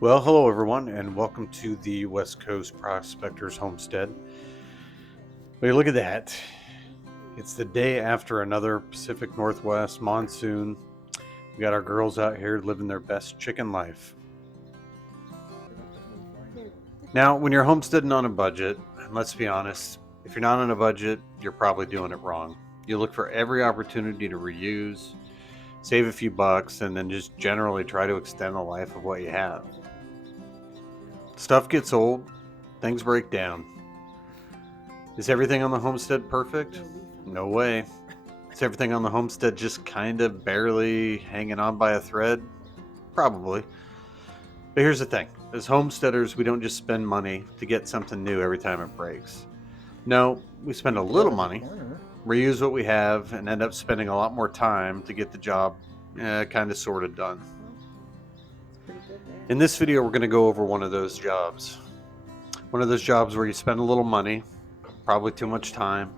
Well, hello everyone, and welcome to the West Coast Prospectors Homestead. Well, look at that. It's the day after another Pacific Northwest monsoon. We got our girls out here living their best chicken life. Now, when you're homesteading on a budget, and let's be honest, if you're not on a budget, you're probably doing it wrong. You look for every opportunity to reuse, save a few bucks, and then just generally try to extend the life of what you have. Stuff gets old, things break down. Is everything on the homestead perfect? No way. Is everything on the homestead just kind of barely hanging on by a thread? Probably. But here's the thing. As homesteaders, we don't just spend money to get something new every time it breaks. No, we spend a little money, reuse what we have, and end up spending a lot more time to get the job kind of sort of done. In this video, we're going to go over one of those jobs. One of those jobs where you spend a little money, probably too much time,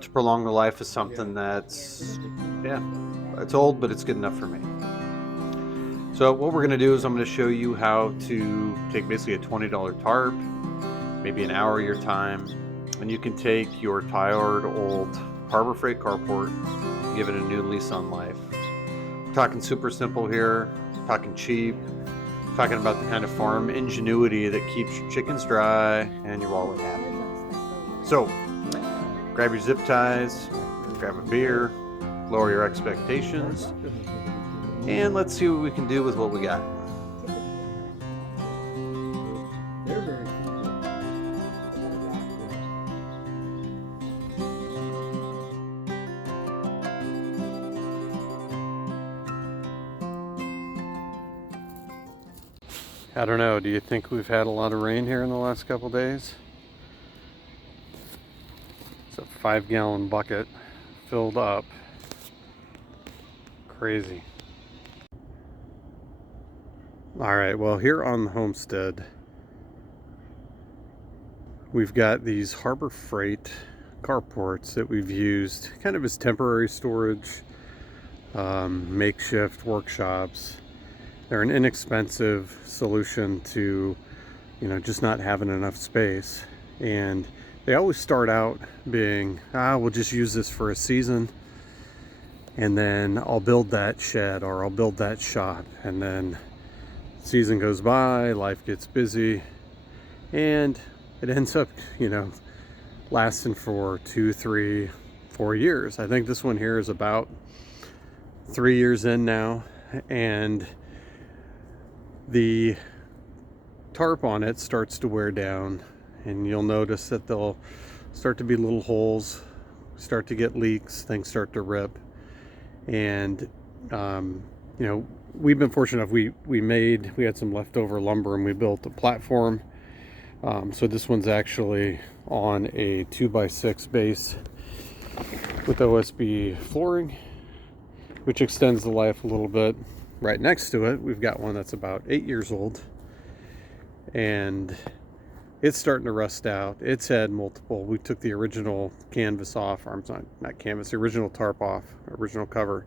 to prolong the life of something that's, it's old, but it's good enough for me. So what we're going to do is I'm going to show you how to take basically a $20 tarp, maybe an hour of your time, and you can take your tired old Harbor Freight carport, give it a new lease on life. We're talking super simple here, talking cheap, talking about the kind of farm ingenuity that keeps your chickens dry and your wallet happy. So, grab your zip ties, grab a beer, lower your expectations, and let's see what we can do with what we got. I don't know, do you think we've had a lot of rain here in the last couple days? It's a 5-gallon bucket filled up. Crazy. Alright, well, here on the homestead, we've got these Harbor Freight carports that we've used kind of as temporary storage, makeshift workshops. They're an inexpensive solution to, just not having enough space. And they always start out being, we'll just use this for a season, and then I'll build that shed or I'll build that shop. And then season goes by, life gets busy, and it ends up, lasting for 2, 3, 4 years. I think this one here is about 3 years in now, and the tarp on it starts to wear down, and you'll notice that there'll start to be little holes, start to get leaks, things start to rip. And we've been fortunate enough, we had some leftover lumber and we built a platform. So this one's actually on a 2x6 base with OSB flooring, which extends the life a little bit. Right next to it, we've got one that's about 8 years old, and it's starting to rust out. It's had multiple, we took the original canvas off, or not canvas, the original tarp off, original cover,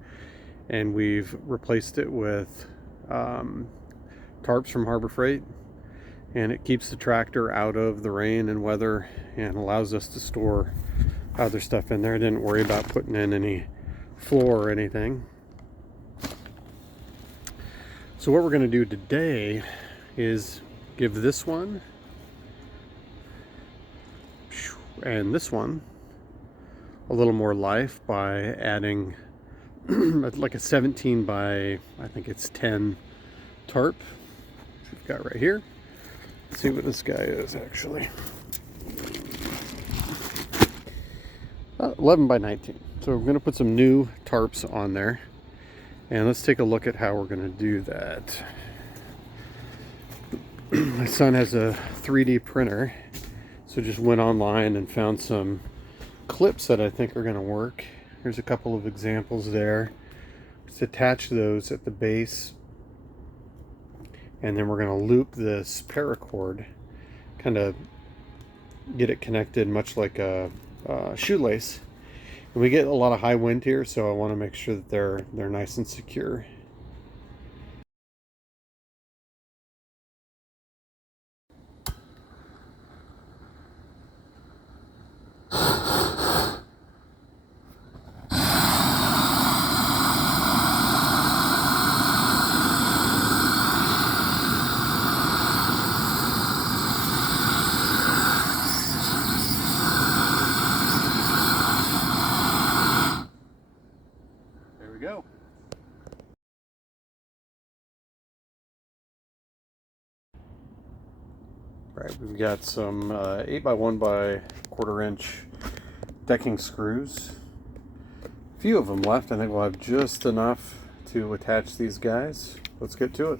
and we've replaced it with tarps from Harbor Freight, and it keeps the tractor out of the rain and weather and allows us to store other stuff in there. I didn't worry about putting in any floor or anything. So what we're going to do today is give this one and this one a little more life by adding like a 17 by, I think it's 10 tarp, which we've got right here. Let's see what this guy is actually. 11 by 19. So we're going to put some new tarps on there. And let's take a look at how we're going to do that. My son has a 3D printer, so just went online and found some clips that I think are going to work. Here's a couple of examples there. Let's attach those at the base, and then we're going to loop this paracord, kind of get it connected much like a shoelace. And we get a lot of high wind here, so I want to make sure that they're nice and secure. go. Right, we've got some 8 by 1 by 1/4 inch decking screws. A few of them left. I think we'll have just enough to attach these guys. Let's get to it.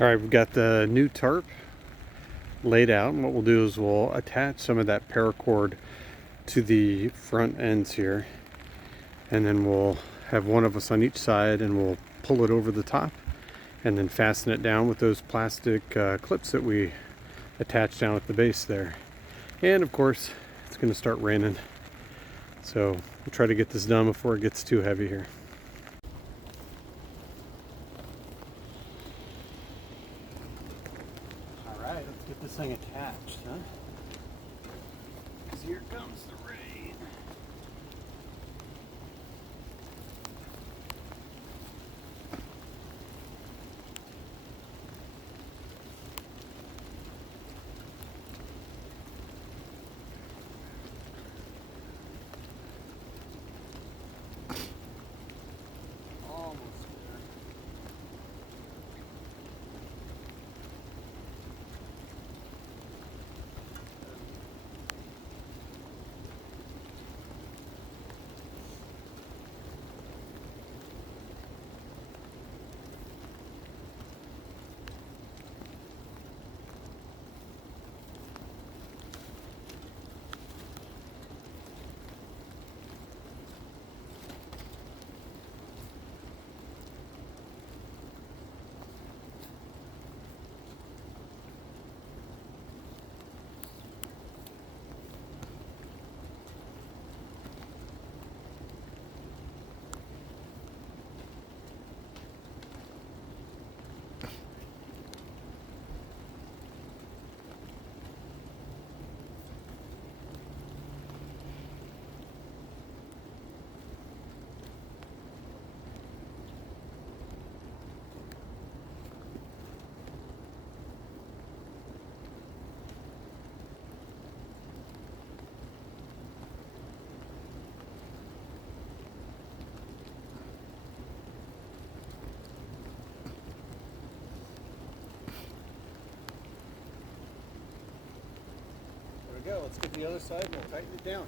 All right, we've got the new tarp laid out, and what we'll do is we'll attach some of that paracord to the front ends here, and then we'll have one of us on each side, and we'll pull it over the top and then fasten it down with those plastic clips that we attach down at the base there. And of course, it's going to start raining, so we'll try to get this done before it gets too heavy here. Alright, let's get this thing attached, huh? Because here comes the rain. Go. Let's get the other side and we'll tighten it down.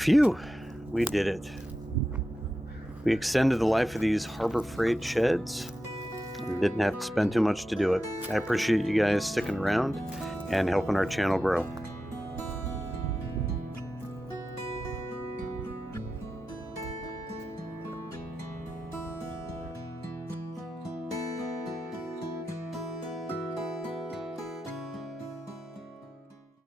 Phew, we did it. We extended the life of these Harbor Freight sheds. We didn't have to spend too much to do it. I appreciate you guys sticking around and helping our channel grow.